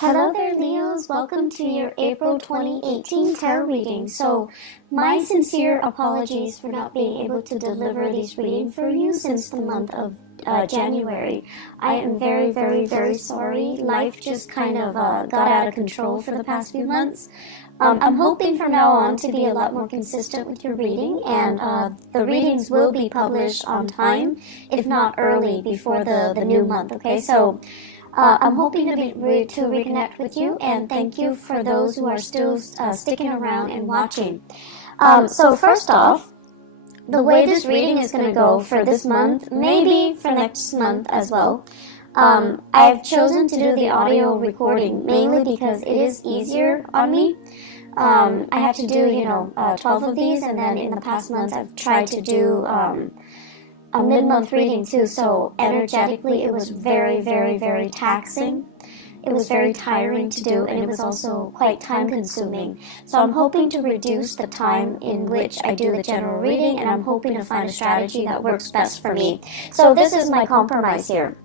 Hello there, Leos. Welcome to your April 2018 tarot reading. So, my sincere apologies for not being able to deliver these readings for you since the month of January. I am very, very, very sorry. Life just kind of got out of control for the past few months. I'm hoping from now on to be a lot more consistent with your reading, and the readings will be published on time, if not early, before the new month, okay? So, I'm hoping to reconnect with you, and thank you for those who are still sticking around and watching. So first off, the way this reading is going to go for this month, maybe for next month as well, I've chosen to do the audio recording mainly because it is easier on me. I have to do, 12 of these, and then in the past months I've tried to do a mid-month reading too, so energetically it was very, very, very taxing. It was very tiring to do, and it was also quite time-consuming. So I'm hoping to reduce the time in which I do the general reading, and I'm hoping to find a strategy that works best for me. So this is my compromise here.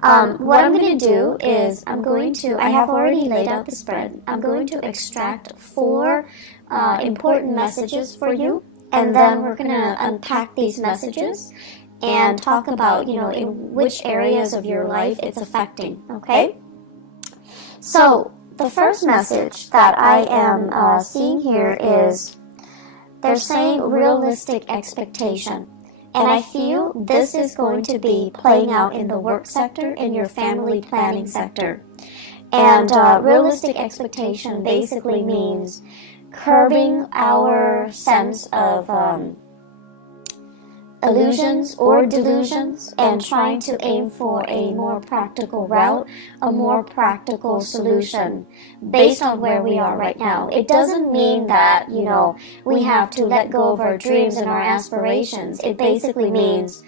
What I'm going to do is I have already laid out the spread. I'm going to extract 4 important messages for you, and then we're going to unpack these messages and talk about, in which areas of your life it's affecting, okay? So, the first message that I am seeing here is, they're saying realistic expectation. And I feel this is going to be playing out in the work sector, in your family planning sector. And realistic expectation basically means curbing our sense of illusions or delusions and trying to aim for a more practical route, a more practical solution based on where we are right now. It doesn't mean that, we have to let go of our dreams and our aspirations. It basically means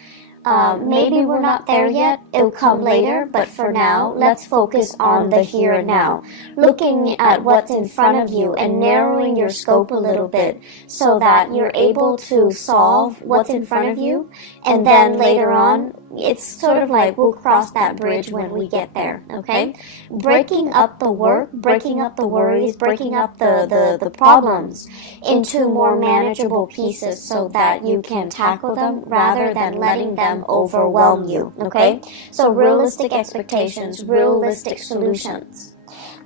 maybe we're not there yet, it'll come later, but for now, let's focus on the here and now. Looking at what's in front of you and narrowing your scope a little bit so that you're able to solve what's in front of you, and then later on, it's sort of like we'll cross that bridge when we get there, okay? Breaking up the work, breaking up the worries, breaking up the problems into more manageable pieces so that you can tackle them rather than letting them overwhelm you, okay? So realistic expectations, realistic solutions.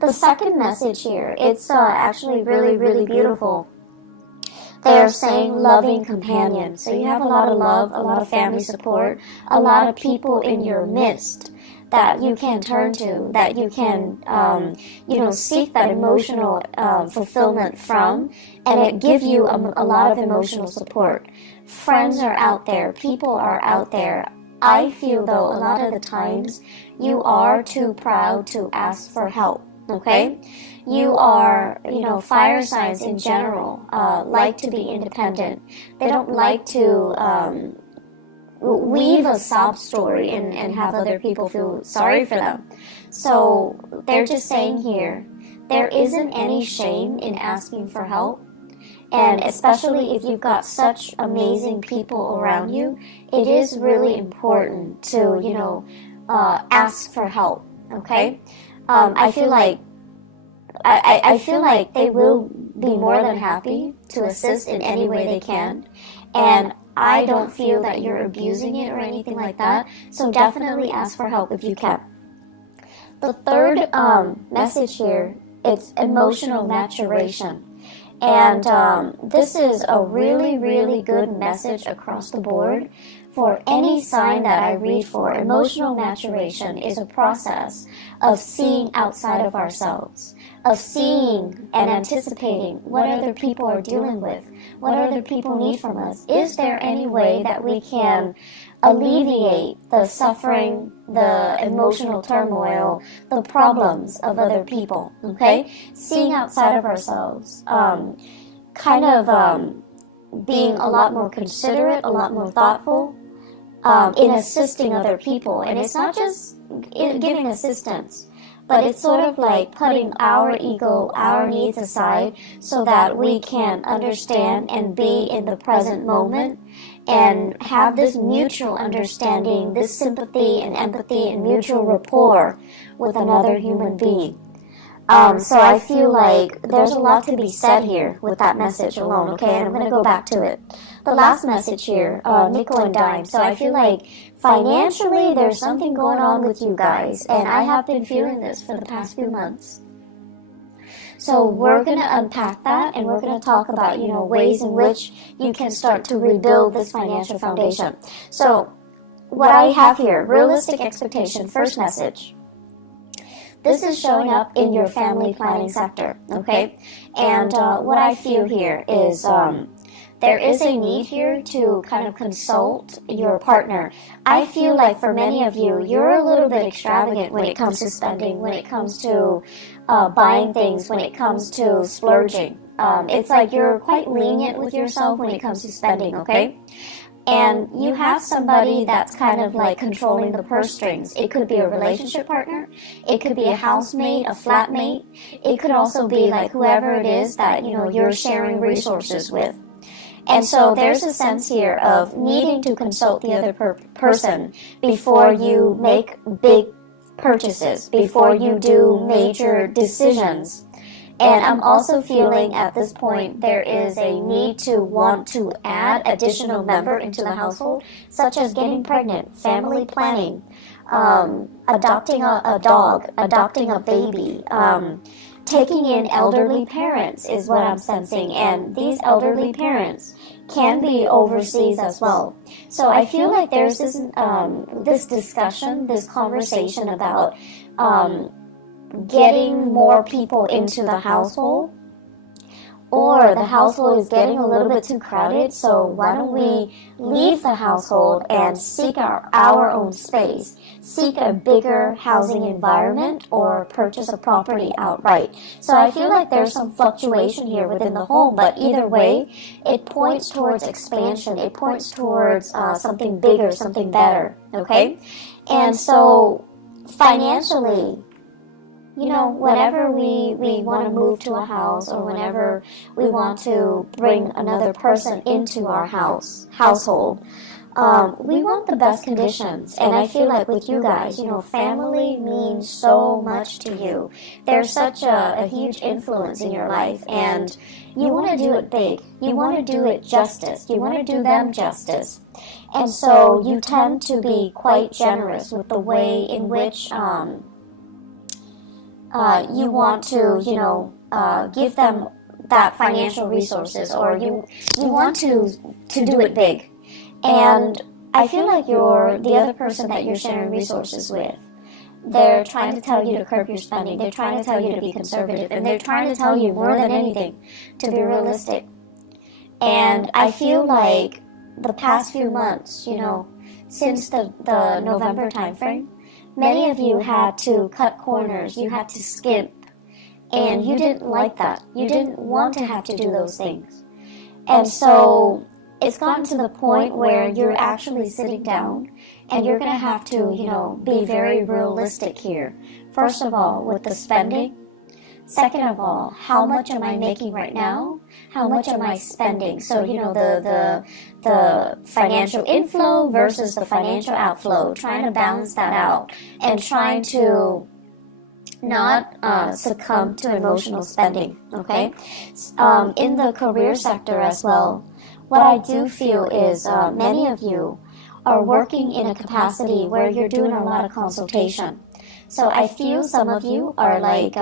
The second message here, it's actually really, really beautiful. They're saying loving companion. So you have a lot of love, a lot of family support, a lot of people in your midst that you can turn to, that you can, seek that emotional fulfillment from, and it gives you a lot of emotional support. Friends are out there, people are out there. I feel, though, a lot of the times you are too proud to ask for help, okay? You are, fire signs in general like to be independent. They don't like to weave a sob story and have other people feel sorry for them. So they're just saying here, there isn't any shame in asking for help. And especially if you've got such amazing people around you, it is really important to, ask for help, okay? I feel like they will be more than happy to assist in any way they can, and I don't feel that you're abusing it or anything like that, so definitely ask for help if you can. The third message here, it's emotional maturation. And this is a really, really good message across the board for any sign that I read for. Emotional maturation is a process of seeing outside of ourselves, of seeing and anticipating what other people are dealing with, what other people need from us. Is there any way that we can alleviate the suffering, the emotional turmoil, the problems of other people, okay? Seeing outside of ourselves, being a lot more considerate, a lot more thoughtful in assisting other people. And it's not just giving assistance, but it's sort of like putting our ego, our needs aside so that we can understand and be in the present moment and have this mutual understanding, this sympathy and empathy and mutual rapport with another human being. So I feel like there's a lot to be said here with that message alone, okay? And I'm going to go back to it. The last message here, nickel and dime. So I feel like financially there's something going on with you guys, and I have been feeling this for the past few months. So we're going to unpack that, and we're going to talk about, ways in which you can start to rebuild this financial foundation. So what I have here, realistic expectation, first message. This is showing up in your family planning sector, okay? And what I feel here is there is a need here to kind of consult your partner. I feel like for many of you, you're a little bit extravagant when it comes to spending, when it comes to buying things, when it comes to splurging. It's like you're quite lenient with yourself when it comes to spending, okay? And you have somebody that's kind of like controlling the purse strings. It could be a relationship partner. It could be a housemate, a flatmate. It could also be like whoever it is that, you're sharing resources with. And so there's a sense here of needing to consult the other person before you make big purchases, before you do major decisions. And I'm also feeling at this point there is a need to want to add additional member into the household, such as getting pregnant, family planning, adopting a dog, adopting a baby, taking in elderly parents is what I'm sensing. And these elderly parents can be overseas as well. So I feel like there's this discussion, this conversation about getting more people into the household, or the household is getting a little bit too crowded, so why don't we leave the household and seek our own space, seek a bigger housing environment, or purchase a property outright. So I feel like there's some fluctuation here within the home, but either way, it points towards expansion, it points towards something bigger, something better, okay? And so financially, whenever we want to move to a house, or whenever we want to bring another person into our household, we want the best conditions. And I feel like with you guys, family means so much to you. There's such a huge influence in your life, and you want to do it big. You want to do it justice. You want to do them justice. And so you tend to be quite generous with the way in which you want to, give them that financial resources, or you want to do it big. And I feel like the other person that you're sharing resources with, they're trying to tell you to curb your spending. They're trying to tell you to be conservative, and they're trying to tell you more than anything to be realistic. And I feel like the past few months, since the November timeframe, many of you had to cut corners, you had to skimp, and you didn't like that. You didn't want to have to do those things. And so it's gotten to the point where you're actually sitting down, and you're going to have to, be very realistic here. First of all, with the spending. Second of all, how much am I making right now? How much am I spending? So, the financial inflow versus the financial outflow, trying to balance that out, and trying to not succumb to emotional spending, okay? In the career sector as well, what I do feel is many of you are working in a capacity where you're doing a lot of consultation. So I feel some of you are like,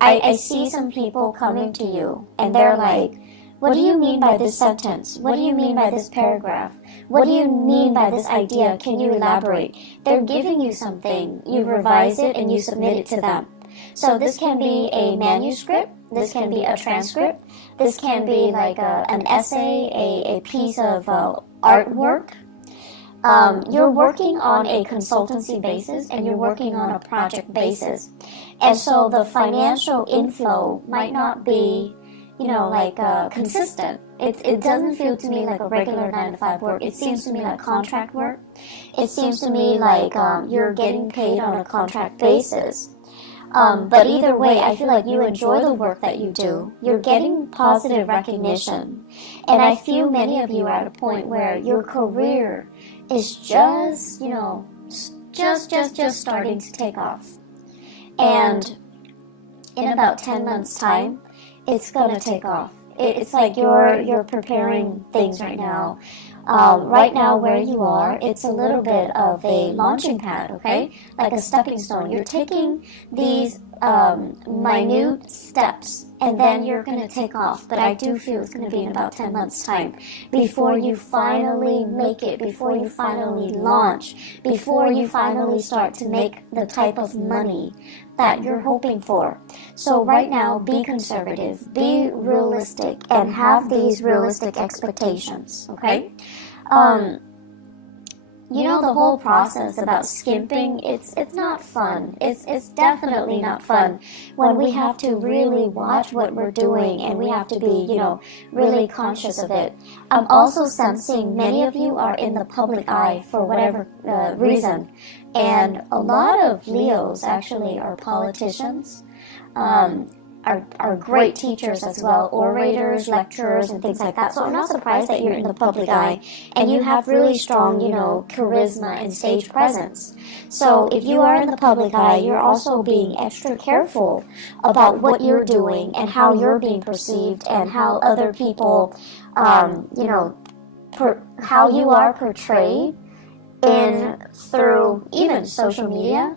I see some people coming to you, and they're like, what do you mean by this sentence? What do you mean by this paragraph? What do you mean by this idea? Can you elaborate? They're giving you something, you revise it, and you submit it to them. So this can be a manuscript, this can be a transcript, this can be like an essay, a piece of artwork. You're working on a consultancy basis, and you're working on a project basis. And so the financial inflow might not be, consistent. It doesn't feel to me like a regular 9-to-5 work. It seems to me like contract work. It seems to me like you're getting paid on a contract basis. But either way, I feel like you enjoy the work that you do. You're getting positive recognition. And I feel many of you are at a point where your career is just starting to take off. And in about 10 months time, it's gonna take off. It's like you're preparing things right now. Right now where you are, it's a little bit of a launching pad, okay? Like a stepping stone. You're taking these minute steps, and then you're going to take off. But I do feel it's going to be in about 10 months' time before you finally make it, before you finally launch, before you finally start to make the type of money that you're hoping for. So right now, be conservative, be realistic, and have these realistic expectations, okay? You know, the whole process about skimping, it's not fun. It's definitely not fun when we have to really watch what we're doing, and we have to be, you know, really conscious of it. I'm also sensing many of you are in the public eye for whatever reason, and a lot of Leos actually are politicians, are great teachers as well, orators, lecturers, and things like that. So I'm not surprised that you're in the public eye and you have really strong, you know, charisma and stage presence. So if you are in the public eye, you're also being extra careful about what you're doing and how you're being perceived and how other people, you know, how you are portrayed through even social media,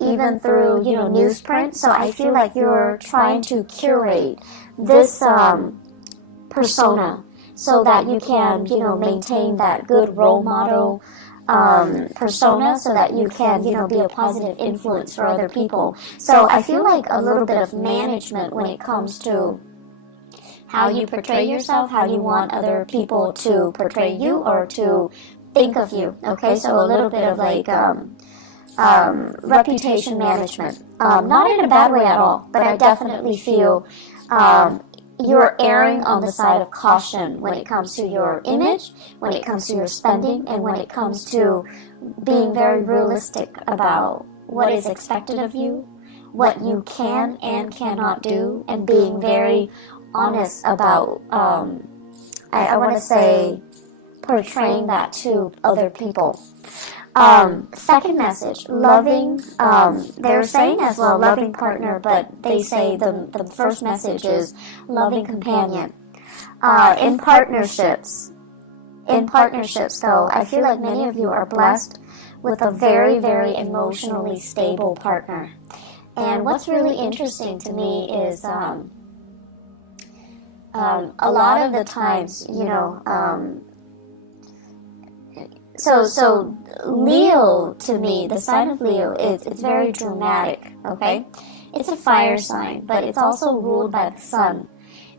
even through, you know, newsprint. So I feel like you're trying to curate this persona so that you can, you know, maintain that good role model persona, so that you can, you know, be a positive influence for other people. So I feel like a little bit of management when it comes to how you portray yourself, how you want other people to portray you or to think of you. Okay, so a little bit of like reputation management. Not in a bad way at all, but I definitely feel you're erring on the side of caution when it comes to your image, when it comes to your spending, and when it comes to being very realistic about what is expected of you, what you can and cannot do, and being very honest about, I want to say, portraying that to other people. Second message, loving, they're saying as well loving partner, but they say the first message is loving companion. In partnerships, though, I feel like many of you are blessed with a very, very emotionally stable partner. And what's really interesting to me is a lot of the times, you know, So Leo, to me, the sign of Leo, it's very dramatic, okay? It's a fire sign, but it's also ruled by the sun.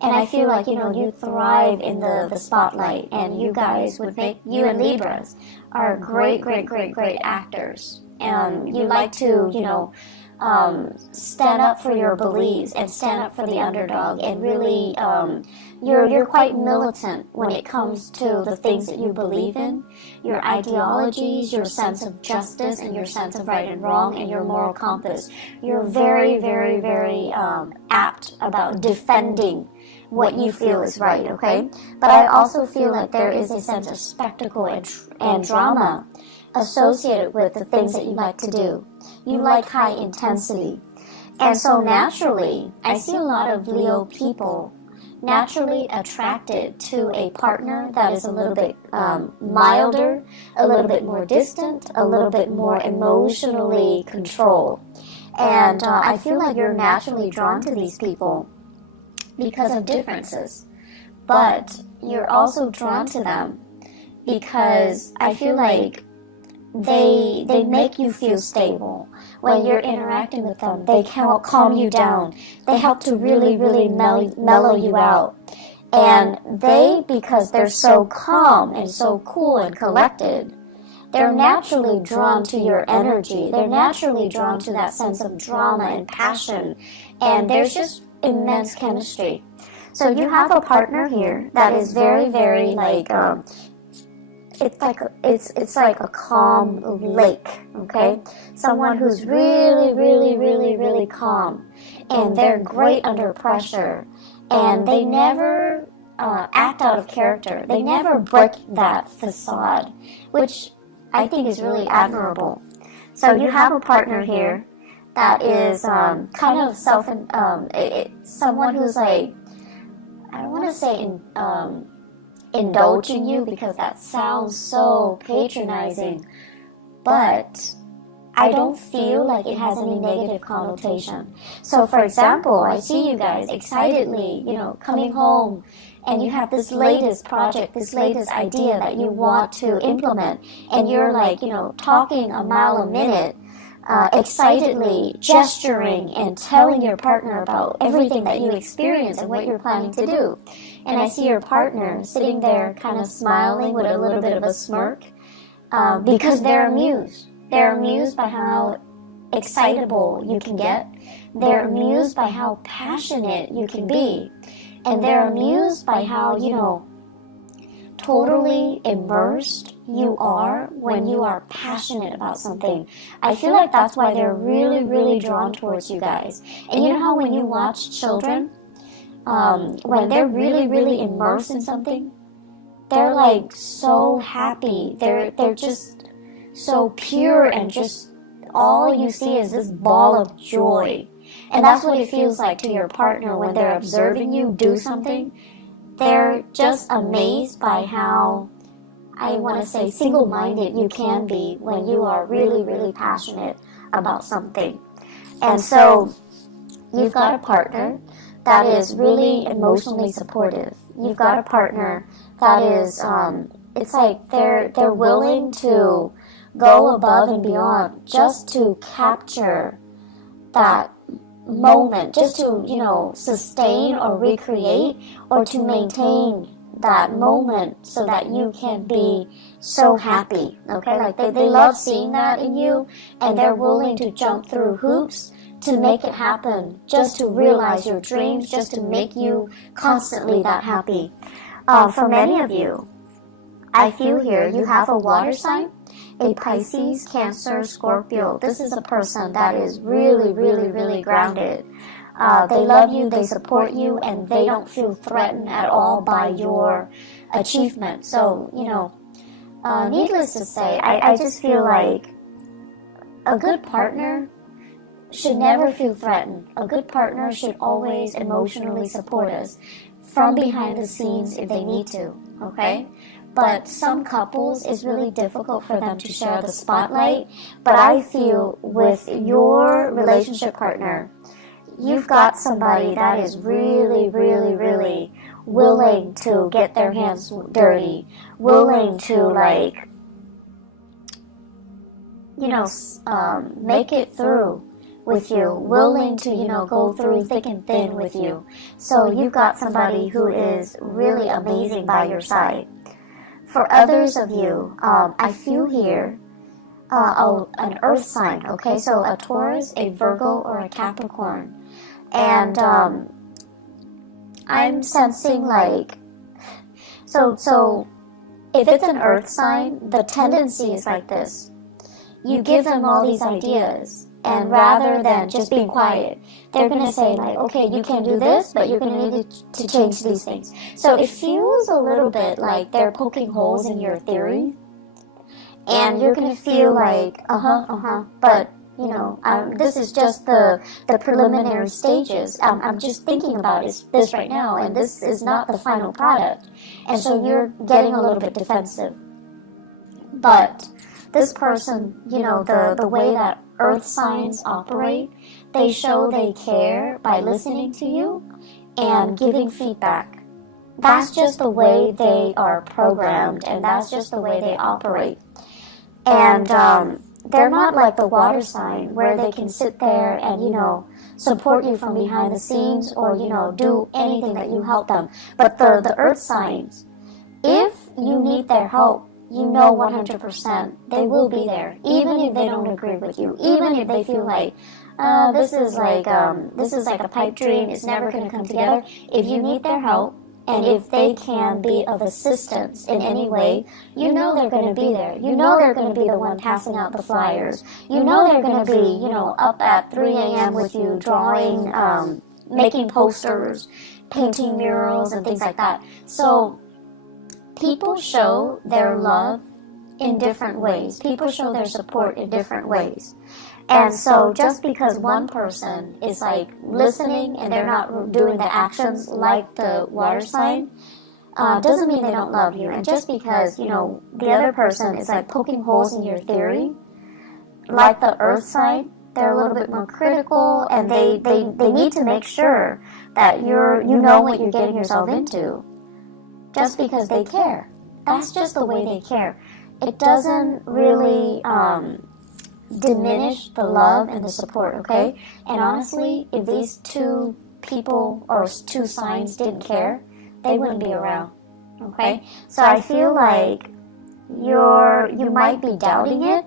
And I feel like, you know, you thrive in the spotlight, and you guys would make, you and Libras are great, great, great, great actors. And you like to, you know, stand up for your beliefs and stand up for the underdog, and really, you're quite militant when it comes to the things that you believe in, your ideologies, your sense of justice, and your sense of right and wrong, and your moral compass. You're very, very, very apt about defending what you feel is right, okay? But I also feel like there is a sense of spectacle and drama associated with the things that you like to do. You like high intensity. And so naturally, I see a lot of Leo people naturally attracted to a partner that is a little bit milder, a little bit more distant, a little bit more emotionally controlled. And I feel like you're naturally drawn to these people because of differences. But you're also drawn to them because I feel like they make you feel stable. When you're interacting with them, they help calm you down. They help to really, really mellow you out. And they, because they're so calm and so cool and collected, they're naturally drawn to your energy. They're naturally drawn to that sense of drama and passion. And there's just immense chemistry. So you have a partner here that is very, very like, it's like a calm lake, okay? Someone who's really, really, really, really calm, and they're great under pressure, and they never act out of character. They never break that facade, which I think is really admirable. So you have a partner here that is kind of someone who's like, I don't want to say indulging you, because that sounds so patronizing, but I don't feel like it has any negative connotation. So for example, I see you guys excitedly, coming home, and you have this latest project, this latest idea that you want to implement, and you're like, talking a mile a minute, excitedly gesturing and telling your partner about everything that you experience and what you're planning to do. And I see your partner sitting there kind of smiling with a little bit of a smirk, because they're amused. They're amused by how excitable you can get. They're amused by how passionate you can be. And they're amused by how, totally immersed you are when you are passionate about something. I feel like that's why they're really, really drawn towards you guys. And you know how when you watch children, when they're really, really immersed in something, they're like so happy. They're just so pure, and just all you see is this ball of joy. And that's what it feels like to your partner when they're observing you do something. They're just amazed by how, I want to say, single-minded you can be when you are really, really passionate about something. And so you've got a partner that is really emotionally supportive. You've got a partner that is, it's like they're willing to go above and beyond just to capture that moment, just to, sustain or recreate or to maintain that moment so that you can be so happy, okay? Like they love seeing that in you, and they're willing to jump through hoops to make it happen, just to realize your dreams, just to make you constantly that happy. For many of you, I feel here you have a water sign, a Pisces, Cancer, Scorpio. This is a person that is really, really, really grounded. They love you, they support you, and they don't feel threatened at all by your achievement. So, needless to say, I just feel like a good partner should never feel threatened. A good partner should always emotionally support us from behind the scenes if they need to, okay? But some couples, it's really difficult for them to share the spotlight. But I feel with your relationship partner, you've got somebody that is really, really, really willing to get their hands dirty, willing to, like, make it through with you, willing to, go through thick and thin with you. So you've got somebody who is really amazing by your side. For others of you, I feel here an earth sign, okay? So a Taurus, a Virgo, or a Capricorn. And I'm sensing like, so if it's an earth sign, the tendency is like this. You give them all these ideas, and rather than just being quiet, they're going to say like, okay, you can do this, but you're going to need to change these things. So it feels a little bit like they're poking holes in your theory, and you're going to feel like, but this is just the preliminary stages. I'm just thinking about this right now, and this is not the final product. And so you're getting a little bit defensive. But this person, the way that earth signs operate, they show they care by listening to you and giving feedback. That's just the way they are programmed, and that's just the way they operate. And they're not like the water sign where they can sit there and, support you from behind the scenes or, do anything that you help them. But the earth signs, if you need their help, 100% they will be there, even if they don't agree with you, even if they feel like this is like a pipe dream, it's never going to come together. If you need their help, and if they can be of assistance in any way, they're going to be there. They're going to be the one passing out the flyers. They're going to be, up at 3 a.m. with you, drawing, making posters, painting murals, and things like that. So people show their love in different ways. People show their support in different ways. And so just because one person is like listening and they're not doing the actions like the water sign, doesn't mean they don't love you. And just because, you know, the other person is like poking holes in your theory, like the earth sign, they're a little bit more critical, and they need to make sure that you know what you're getting yourself into. Just because they care. That's just the way they care. It doesn't really diminish the love and the support, okay? And honestly, if these two people or two signs didn't care, they wouldn't be around, okay? So I feel like you might be doubting it,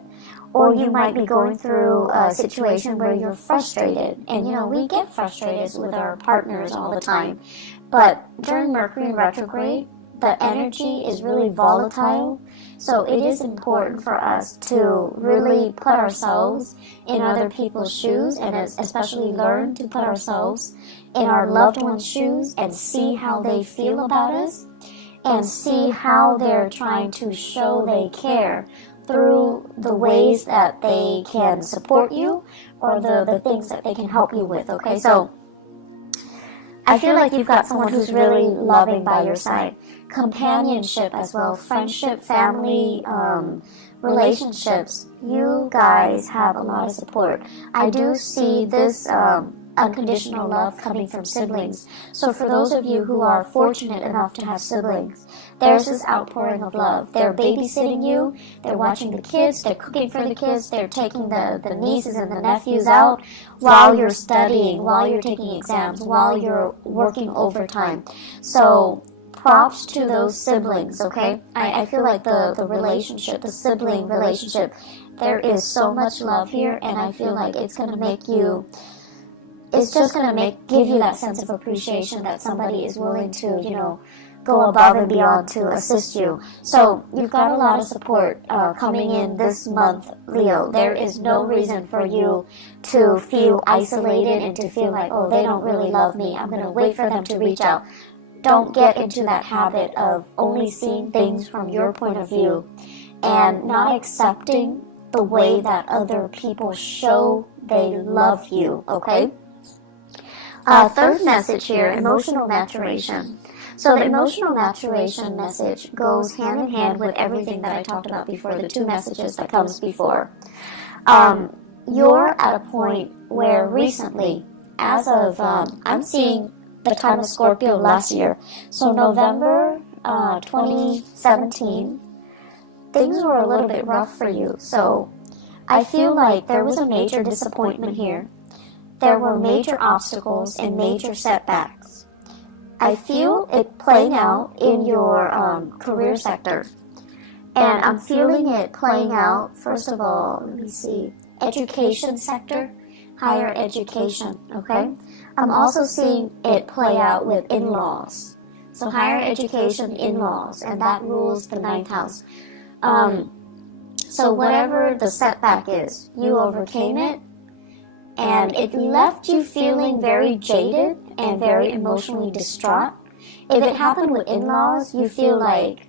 or you might be going through a situation where you're frustrated. And you know, we get frustrated with our partners all the time. But during Mercury in retrograde, the energy is really volatile. So it is important for us to really put ourselves in other people's shoes, and especially learn to put ourselves in our loved ones' shoes and see how they feel about us, and see how they're trying to show they care through the ways that they can support you, or the things that they can help you with, okay? So I feel like you've got someone who's really loving by your side. Companionship as well, friendship, family, relationships. You guys have a lot of support. I do see this unconditional love coming from siblings. So for those of you who are fortunate enough to have siblings, there's this outpouring of love. They're babysitting you, they're watching the kids, they're cooking for the kids, they're taking the nieces and the nephews out while you're studying, while you're taking exams, while you're working overtime. So props to those siblings, okay? I feel like the relationship, the sibling relationship, there is so much love here, and I feel like it's going to make you, it's just going to give you that sense of appreciation that somebody is willing to, you know, go above and beyond to assist you. So you've got a lot of support coming in this month, Leo. There is no reason for you to feel isolated and to feel like, oh, they don't really love me, I'm going to wait for them to reach out. Don't get into that habit of only seeing things from your point of view and not accepting the way that other people show they love you, okay? Third message here, emotional maturation. So the emotional maturation message goes hand in hand with everything that I talked about before, the two messages that comes before. You're at a point where recently, as of, I'm seeing the time of Scorpio last year, so November 2017, things were a little bit rough for you. So I feel like there was a major disappointment here. There were major obstacles and major setbacks. I feel it playing out in your career sector. And I'm feeling it playing out, first of all, let me see, education sector, higher education, okay? I'm also seeing it play out with in-laws. So higher education, in-laws, and that rules the 9th house. So whatever the setback is, you overcame it, and it left you feeling very jaded and very emotionally distraught. If it happened with in-laws, you feel like,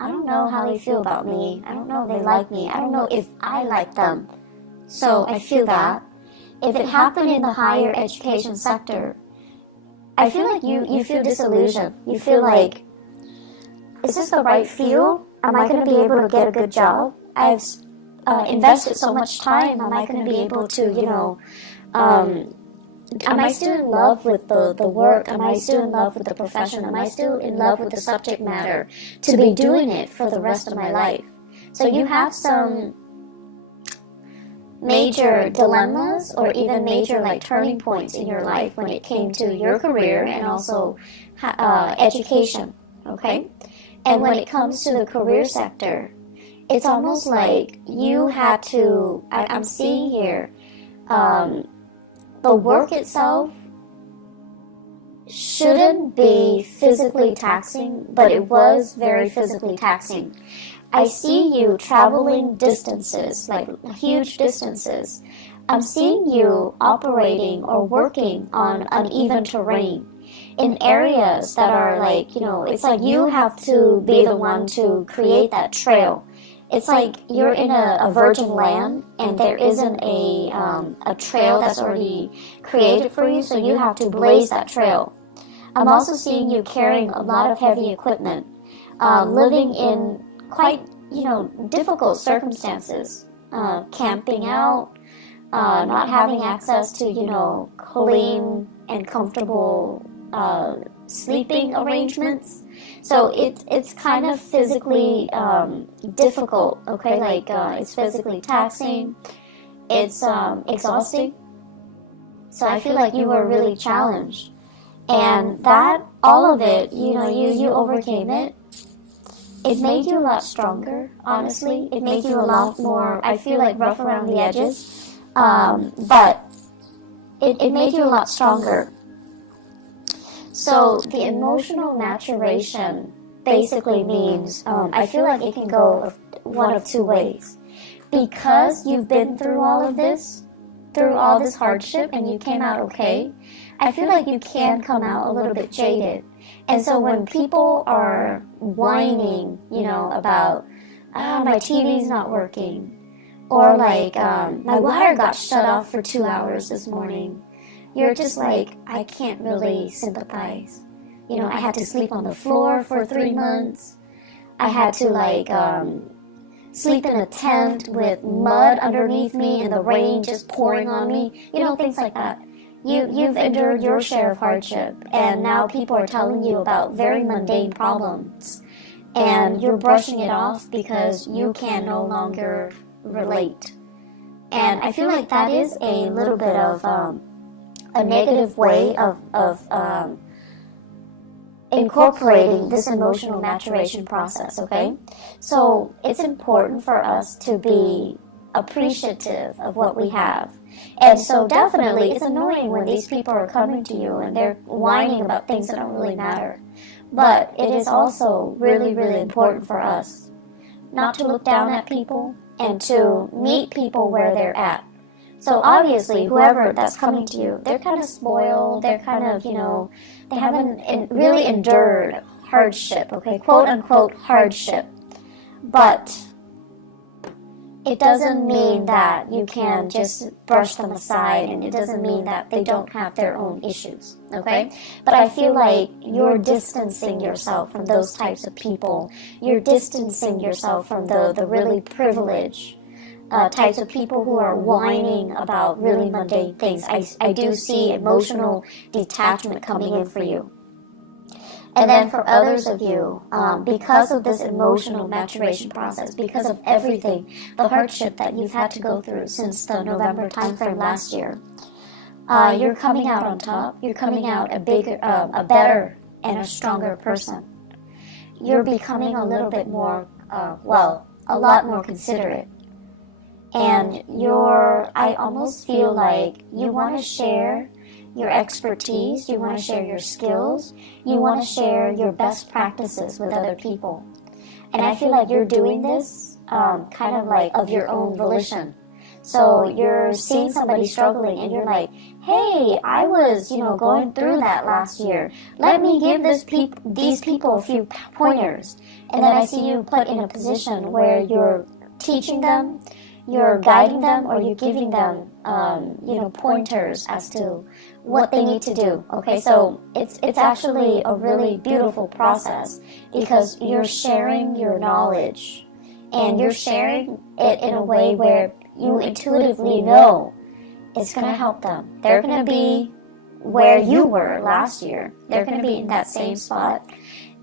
I don't know how they feel about me. I don't know if they like me. I don't know if I like them. So I feel that. If it happened in the higher education sector, I feel like you feel disillusioned. You feel like, is this the right field? Am I going to be able to get a good job? I've invested so much time. Am I going to be able to, you know, am I still in love with the work? Am I still in love with the profession? Am I still in love with the subject matter to be doing it for the rest of my life? So you have some major dilemmas or even major like turning points in your life when it came to your career and also education, okay? And when it comes to the career sector, it's almost like you had to, I'm seeing here, the work itself shouldn't be physically taxing, but it was very physically taxing. I see you traveling distances, like huge distances. I'm seeing you operating or working on uneven terrain in areas that are like, you know, it's like you have to be the one to create that trail. it's like you're in a virgin land, and there isn't a trail that's already created for you, so you have to blaze that trail. I'm also seeing you carrying a lot of heavy equipment, living in quite, difficult circumstances, camping out, not having access to, clean and comfortable sleeping arrangements. So it's kind of physically difficult, okay? Like it's physically taxing, it's exhausting. So I feel like you were really challenged. And that, all of it, you overcame it. It made you a lot stronger, honestly. It made you a lot more, I feel like, rough around the edges. But it made you a lot stronger. So the emotional maturation basically means, I feel like it can go one of two ways. Because you've been through all of this, through all this hardship, and you came out okay, I feel like you can come out a little bit jaded. And so when people are whining, about, my TV's not working, or like, my water got shut off for 2 hours this morning, you're just like, I can't really sympathize. I had to sleep on the floor for 3 months. I had to sleep in a tent with mud underneath me and the rain just pouring on me. Things like that. You've endured your share of hardship, and now people are telling you about very mundane problems, and you're brushing it off because you can no longer relate. And I feel like that is a little bit of a negative way of incorporating this emotional maturation process, okay? So it's important for us to be appreciative of what we have. And so definitely it's annoying when these people are coming to you and they're whining about things that don't really matter. But it is also really, really important for us not to look down at people and to meet people where they're at. So obviously, whoever that's coming to you, they're kind of spoiled, they're kind of, they haven't really endured hardship, okay, quote unquote hardship. But it doesn't mean that you can just brush them aside, and it doesn't mean that they don't have their own issues, okay? But I feel like you're distancing yourself from those types of people. You're distancing yourself from the really privileged types of people who are whining about really mundane things. I do see emotional detachment coming in for you. And then for others of you, because of this emotional maturation process, because of everything, the hardship that you've had to go through since the November timeframe last year, you're coming out on top. You're coming out a better and a stronger person. You're becoming a little bit more, a lot more considerate. And I almost feel like you want to share your expertise, you want to share your skills, you want to share your best practices with other people. And I feel like you're doing this kind of like of your own volition. So you're seeing somebody struggling and you're like, hey, I was, going through that last year. Let me give these people a few pointers. And then I see you put in a position where you're teaching them, you're guiding them, or you're giving them, pointers as to what they need to do. Okay, so it's actually a really beautiful process because you're sharing your knowledge and you're sharing it in a way where you intuitively know it's going to help them. They're going to be where you were last year. They're going to be in that same spot.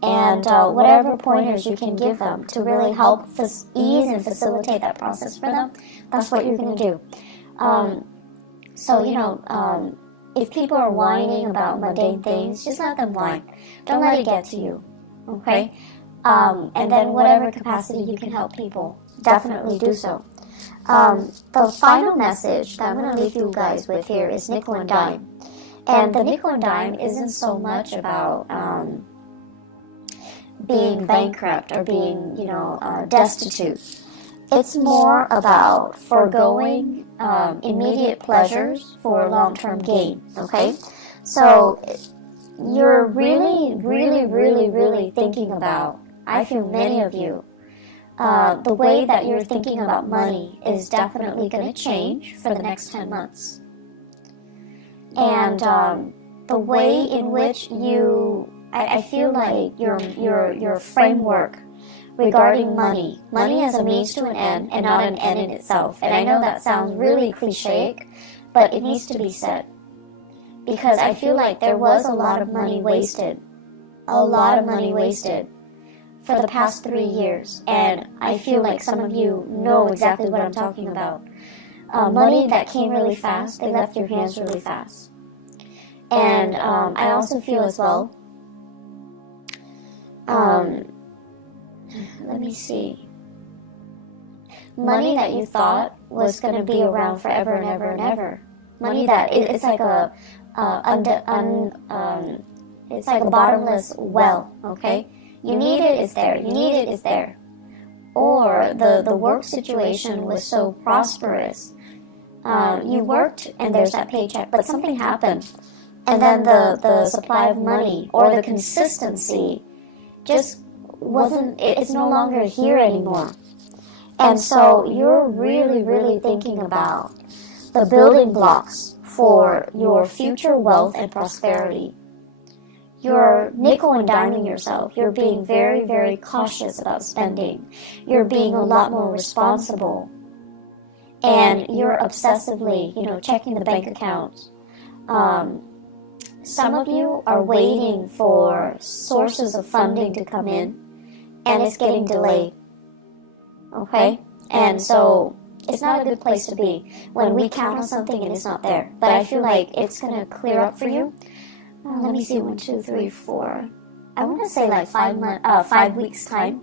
And whatever pointers you can give them to really help ease and facilitate that process for them, that's what you're going to do. If people are whining about mundane things, just let them whine. Don't let it get to you, okay? And then whatever capacity you can help people, definitely do so. The final message that I'm going to leave you guys with here is nickel and dime. And the nickel and dime isn't so much about being bankrupt or being, destitute. It's more about foregoing immediate pleasures for long-term gain, okay? So you're really, really, really, really thinking about, I feel many of you the way that you're thinking about money is definitely going to change for the next 10 months. And the way in which I feel like your framework regarding money as a means to an end and not an end in itself. And I know that sounds really cliche, but it needs to be said. Because I feel like there was a lot of money wasted. A lot of money wasted for the past 3 years. And I feel like some of you know exactly what I'm talking about. Money that came really fast, they left your hands really fast. And I also feel as well, let me see, money that you thought was going to be around forever and ever and ever. Money that it's like it's like a bottomless well, okay? You need it, it's there. You need it, it's there. Or the work situation was so prosperous. You worked and there's that paycheck, but something happened. And then the supply of money or the consistency just wasn't, it's no longer here anymore. And so you're really, really thinking about the building blocks for your future wealth and prosperity. You're nickel and diming yourself. You're being very, very cautious about spending. You're being a lot more responsible. And you're obsessively, checking the bank accounts. Some of you are waiting for sources of funding to come in, and it's getting delayed. Okay? And so it's not a good place to be when we count on something and it's not there. But I feel like it's going to clear up for you. Let me see, 1, 2, 3, 4. I want to say like 5 weeks time.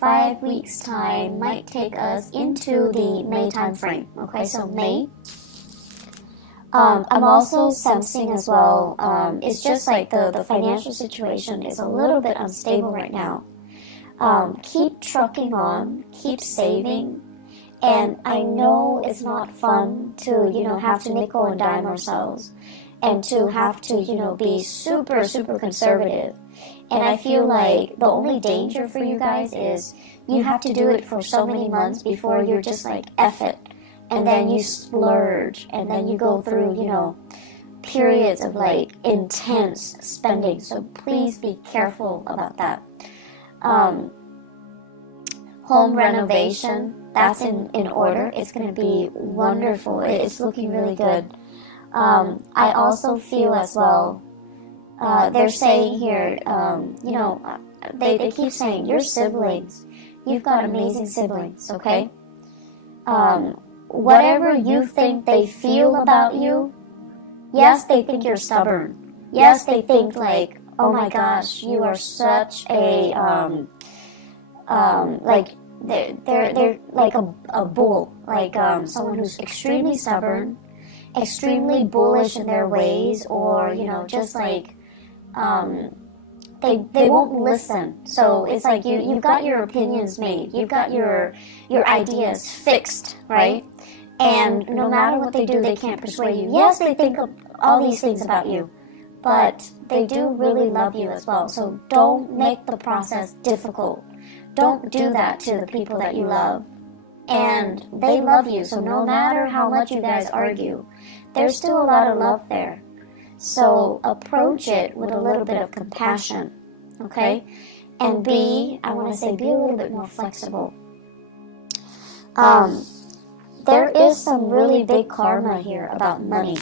5 weeks time might take us into the May time frame. Okay, so May. I'm also sensing as well, it's just like the financial situation is a little bit unstable right now. Keep trucking on, keep saving, and I know it's not fun to, have to nickel and dime ourselves and to have to, be super, super conservative. And I feel like the only danger for you guys is you have to do it for so many months before you're just like, F it. And then you splurge, and then you go through, periods of like intense spending. So please be careful about that. Home renovation, that's in order. It's going to be wonderful. It's looking really good. I also feel as well, they're saying here, they keep saying, your siblings, you've got amazing siblings, okay? Whatever you think they feel about you, yes, they think you're stubborn. Yes, they think like, oh my gosh, you are such a, like, they're like a bull, like someone who's extremely stubborn, extremely bullish in their ways, or, just like, they won't listen. So it's like you've got your opinions made. You've got your ideas fixed, right? And no matter what they do, they can't persuade you. Yes, they think of all these things about you, but they do really love you as well. So don't make the process difficult. Don't do that to the people that you love. And they love you, so no matter how much you guys argue, there's still a lot of love there. So approach it with a little bit of compassion, okay? And I want to say, be a little bit more flexible. There is some really big karma here about money.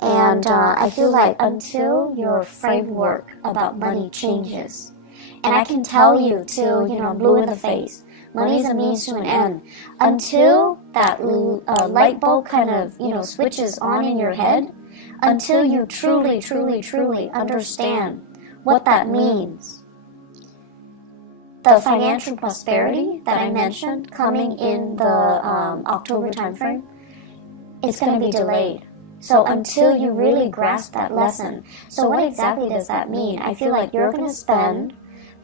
And I feel like until your framework about money changes, and I can tell you till, I'm blue in the face, money's a means to an end. Until that light bulb kind of, switches on in your head, until you truly, truly, truly understand what that means. The financial prosperity that I mentioned coming in the October timeframe, it's going to be delayed. So until you really grasp that lesson. So what exactly does that mean? I feel like you're going to spend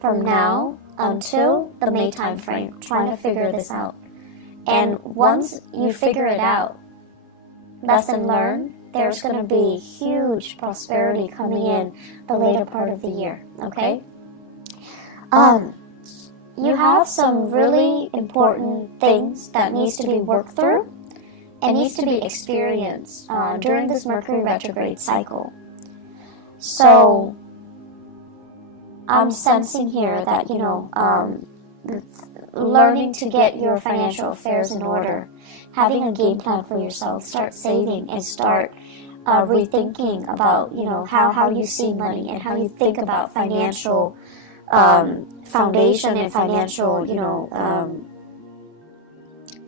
from now until the May timeframe trying to figure this out. And once you figure it out, lesson learned, there's going to be huge prosperity coming in the later part of the year, okay? you have some really important things that needs to be worked through and needs to be experienced during this Mercury retrograde cycle. So I'm sensing here that, learning to get your financial affairs in order, having a game plan for yourself, start saving and start rethinking about, how you see money and how you think about financial foundation and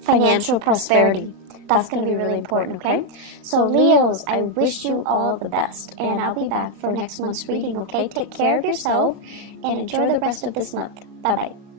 financial prosperity. That's going to be really important, okay? So Leos, I wish you all the best, and I'll be back for next month's reading, okay? Take care of yourself and enjoy the rest of this month. Bye-bye.